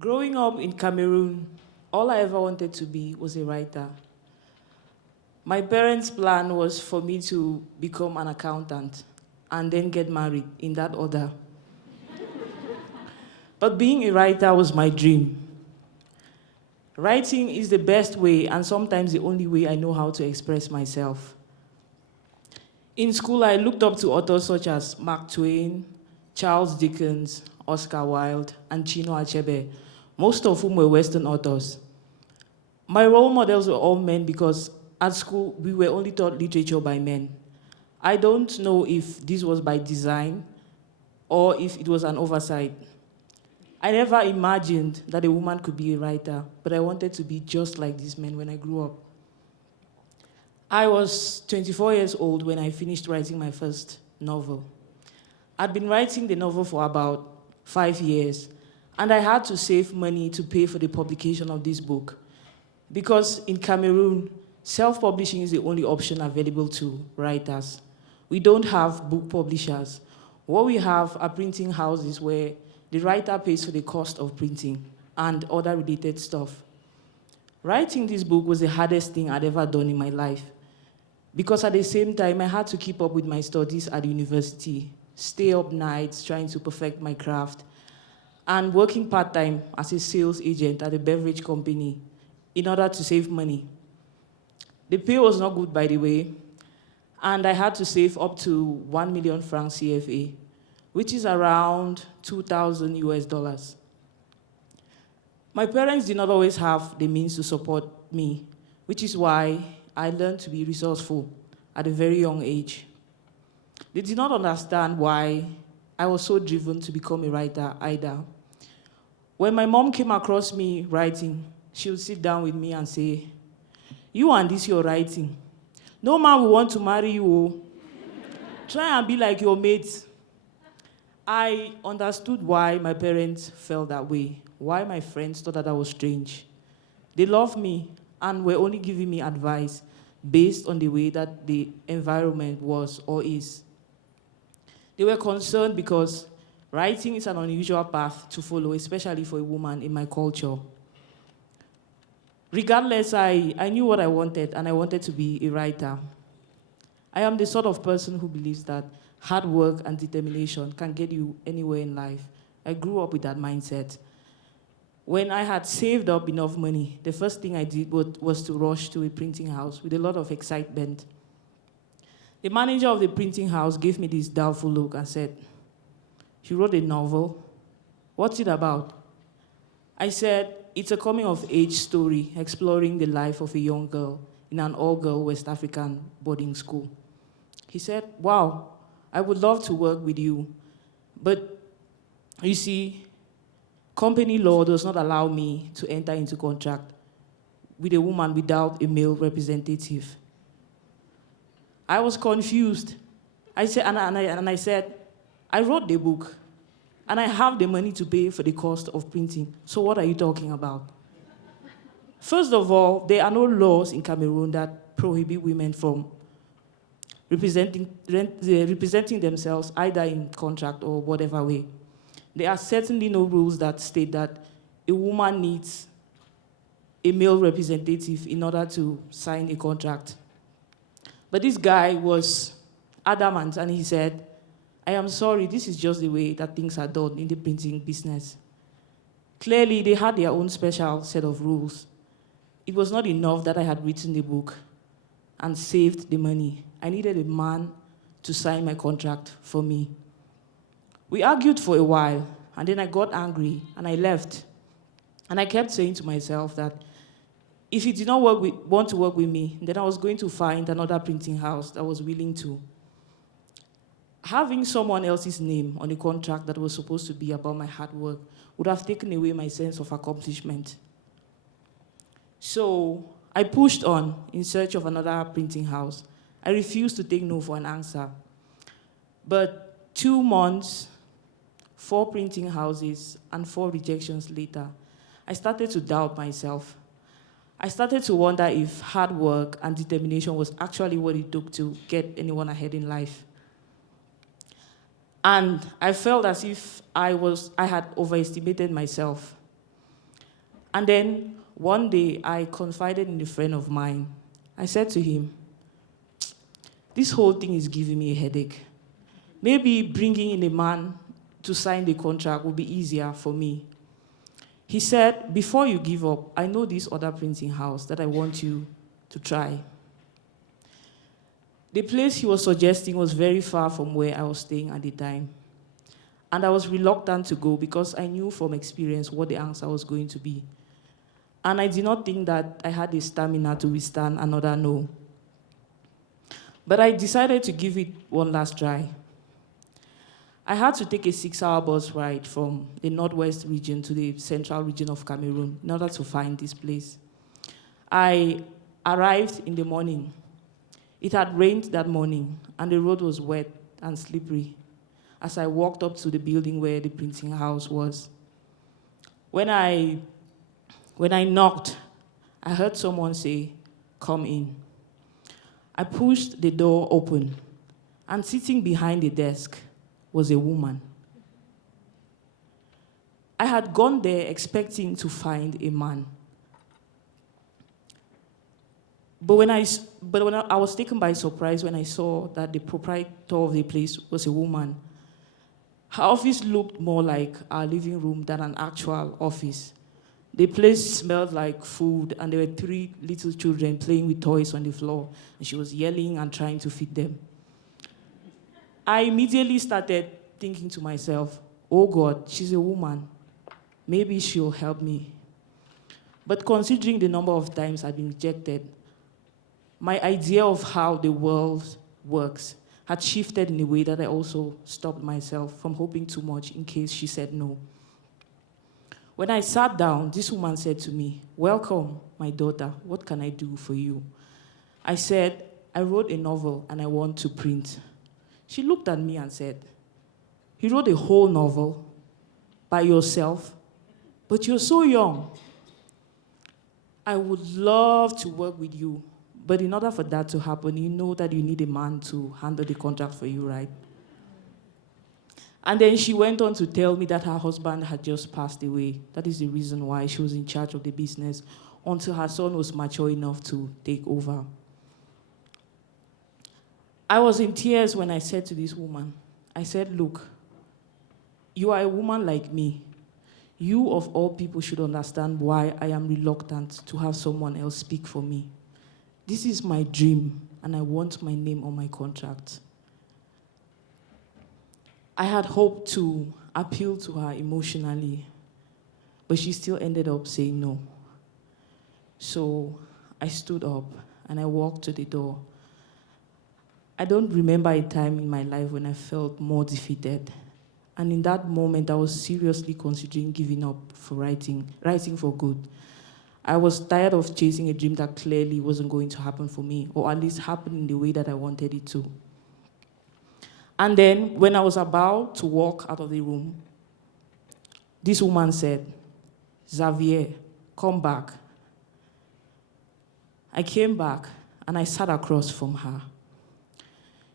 Growing up in Cameroon, all I ever wanted to be was a writer. My parents' plan was for me to become an accountant and then get married in that order. But being a writer was my dream. Writing is the best way and sometimes the only way I know how to express myself. In school, I looked up to authors such as Mark Twain, Charles Dickens, Oscar Wilde, and Chinua Achebe, most of whom were Western authors. My role models were all men because at school, we were only taught literature by men. I don't know if this was by design or if it was an oversight. I never imagined that a woman could be a writer, but I wanted to be just like these men when I grew up. I was 24 years old when I finished writing my first novel. I'd been writing the novel for about 5 years, and I had to save money to pay for the publication of this book. Because in Cameroon, self-publishing is the only option available to writers. We don't have book publishers. What we have are printing houses where the writer pays for the cost of printing and other related stuff. Writing this book was the hardest thing I'd ever done in my life because at the same time, I had to keep up with my studies at university, stay up nights trying to perfect my craft, and working part-time as a sales agent at a beverage company in order to save money. The pay was not good, by the way, and I had to save up to 1 million francs CFA, which is around 2,000 US dollars. My parents did not always have the means to support me, which is why I learned to be resourceful at a very young age. They did not understand why I was so driven to become a writer either. When my mom came across me writing, she would sit down with me and say, "You and this your writing. No man will want to marry you. Oh. Try and be like your mates." I understood why my parents felt that way, why my friends thought that I was strange. They loved me and were only giving me advice based on the way that the environment was or is. They were concerned because writing is an unusual path to follow, especially for a woman in my culture. Regardless, I knew what I wanted, and I wanted to be a writer. I am the sort of person who believes that hard work and determination can get you anywhere in life. I grew up with that mindset. When I had saved up enough money, the first thing I did was to rush to a printing house with a lot of excitement. The manager of the printing house gave me this doubtful look and said, "You wrote a novel? What's it about?" I said, "It's a coming-of-age story exploring the life of a young girl in an all-girl West African boarding school." He said, "Wow, I would love to work with you, but you see, company law does not allow me to enter into contract with a woman without a male representative." I was confused. I said, I said, "I wrote the book, and I have the money to pay for the cost of printing. So what are you talking about?" First of all, there are no laws in Cameroon that prohibit women from representing themselves either in contract or whatever way. There are certainly no rules that state that a woman needs a male representative in order to sign a contract. But this guy was adamant, and he said, "I am sorry, this is just the way that things are done in the printing business." Clearly, they had their own special set of rules. It was not enough that I had written the book and saved the money. I needed a man to sign my contract for me. We argued for a while, and then I got angry, and I left. And I kept saying to myself that if he did not want to work with me, then I was going to find another printing house that was willing to. Having someone else's name on a contract that was supposed to be about my hard work would have taken away my sense of accomplishment. So I pushed on in search of another printing house. I refused to take no for an answer. But 2 months, 4 printing houses, and 4 rejections later, I started to doubt myself. I started to wonder if hard work and determination was actually what it took to get anyone ahead in life. And I felt as if I had overestimated myself. And then one day, I confided in a friend of mine. I said to him, this whole thing is giving me a headache. Maybe bringing in a man to sign the contract would be easier for me. He said, before you give up, I know this other printing house that I want you to try. The place he was suggesting was very far from where I was staying at the time. And I was reluctant to go because I knew from experience what the answer was going to be. And I did not think that I had the stamina to withstand another no. But I decided to give it one last try. I had to take a 6-hour bus ride from the northwest region to the central region of Cameroon in order to find this place. I arrived in the morning. It had rained that morning, and the road was wet and slippery as I walked up to the building where the printing house was. When I knocked, I heard someone say, "Come in." I pushed the door open, and sitting behind the desk was a woman. I had gone there expecting to find a man. But when I was taken by surprise when I saw that the proprietor of the place was a woman. Her office looked more like our living room than an actual office. The place smelled like food, and there were 3 little children playing with toys on the floor, and she was yelling and trying to feed them. I immediately started thinking to myself, oh God, she's a woman. Maybe she'll help me. But considering the number of times I'd been rejected, my idea of how the world works had shifted in a way that I also stopped myself from hoping too much in case she said no. When I sat down, this woman said to me, "Welcome, my daughter. What can I do for you?" I said, "I wrote a novel and I want to print." She looked at me and said, "You wrote a whole novel by yourself, but you're so young. I would love to work with you, but in order for that to happen, you know that you need a man to handle the contract for you, right?" And then she went on to tell me that her husband had just passed away. That is the reason why she was in charge of the business until her son was mature enough to take over. I was in tears when I said to this woman, I said, "Look, you are a woman like me. You, of all people, should understand why I am reluctant to have someone else speak for me. This is my dream, and I want my name on my contract." I had hoped to appeal to her emotionally, but she still ended up saying no. So I stood up and I walked to the door. I don't remember a time in my life when I felt more defeated. And in that moment, I was seriously considering giving up for writing for good. I was tired of chasing a dream that clearly wasn't going to happen for me, or at least happen in the way that I wanted it to. And then, when I was about to walk out of the room, this woman said, "Xaviere, come back." I came back, and I sat across from her.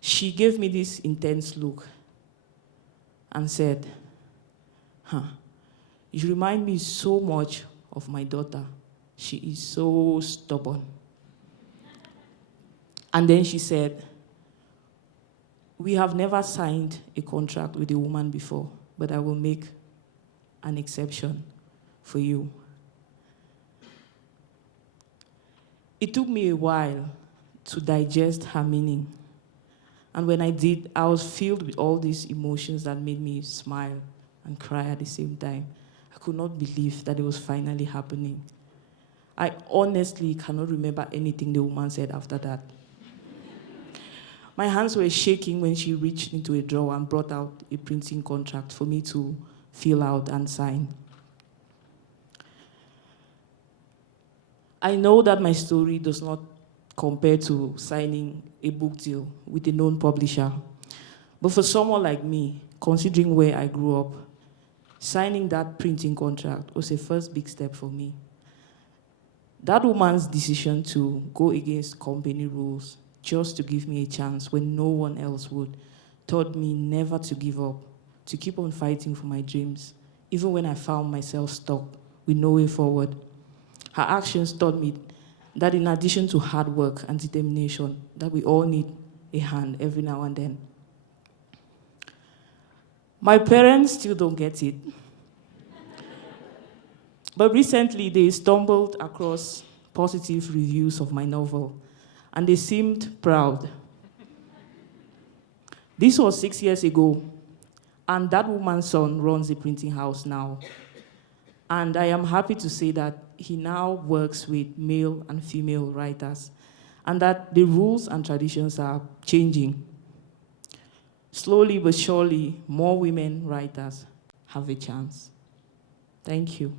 She gave me this intense look and said, "You remind me so much of my daughter. She is so stubborn." And then she said, "We have never signed a contract with a woman before, but I will make an exception for you." It took me a while to digest her meaning. And when I did, I was filled with all these emotions that made me smile and cry at the same time. I could not believe that it was finally happening. I honestly cannot remember anything the woman said after that. My hands were shaking when she reached into a drawer and brought out a printing contract for me to fill out and sign. I know that my story does not compare to signing a book deal with a known publisher. But for someone like me, considering where I grew up, signing that printing contract was a first big step for me. That woman's decision to go against company rules just to give me a chance when no one else would taught me never to give up, to keep on fighting for my dreams, even when I found myself stuck with no way forward. Her actions taught me that in addition to hard work and determination, that we all need a hand every now and then. My parents still don't get it. But recently, they stumbled across positive reviews of my novel, and they seemed proud. This was 6 years ago, and that woman's son runs a printing house now. And I am happy to say that he now works with male and female writers, and that the rules and traditions are changing. Slowly but surely, more women writers have a chance. Thank you.